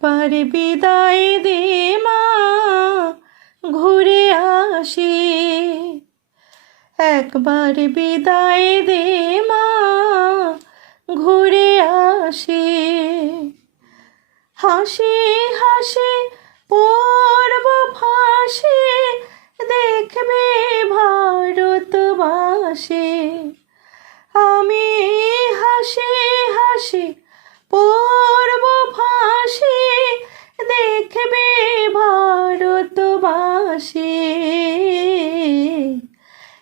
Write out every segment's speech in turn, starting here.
একবার বিদায় দে মা, ঘুরে আসি। একবার বিদায় দে মা, ঘুরে আসি। হাসি হাসি পড়ব ফাঁসি, দেখবে ভারতবাসী। আমি হাসি হাসি পড়ব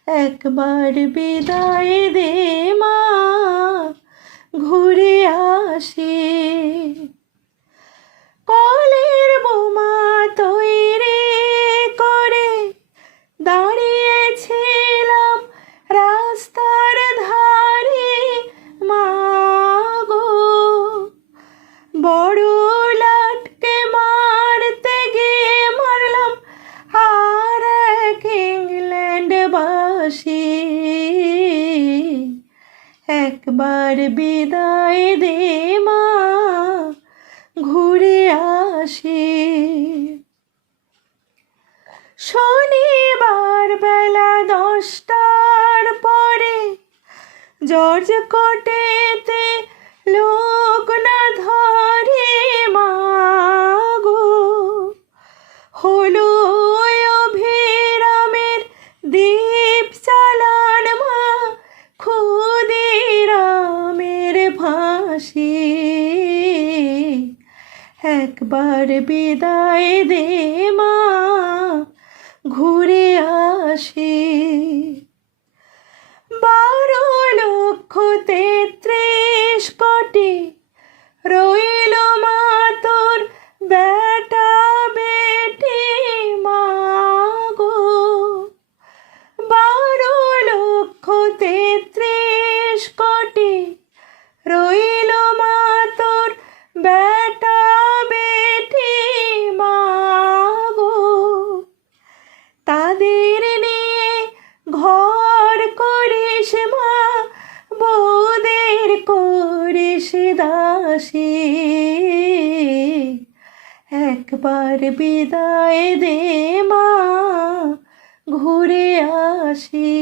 একবার বিদায় দে মা ঘুরে আসি। একবার বিদায় দে মা ঘুরে আসি। শনিবার বেলা দশটার পরে জর্জ কোটেতে একবার বিদায় দে মা ঘুরে আসি একবার বিদায় দে মা, ঘুরে আসি।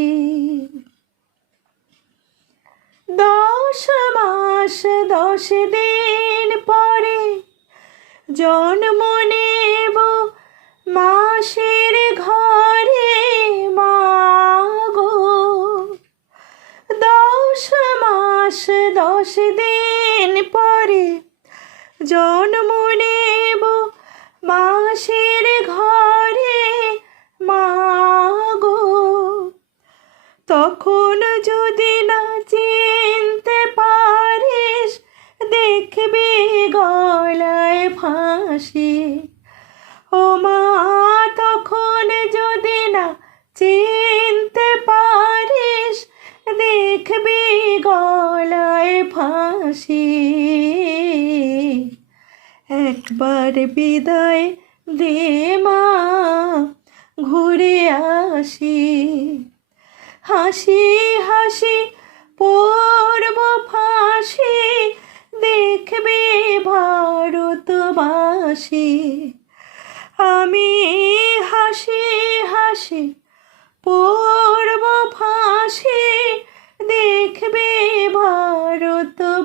দশ মাস, দশ দিন পরে জন্ম নেব মাসের ঘরে মাগো দশ মাস, দশ দিন পরে জন্ম নেব মাসের ঘরে মাগো তখন যদি না চিনতে পারিস, দেখবি গলায় ফাঁসি। ও মা, তখন যদি না চিনতে পারিস, দেখবি গলায় ফাঁসি। একবার বিদায় দে মা, ঘুরে আসি। হাসি হাসি পড়ব ফাঁসি, দেখবে ভারতবাসী। আমি হাসি হাসি পড়ব ফাঁসি, দেখবে ভারতবাসী।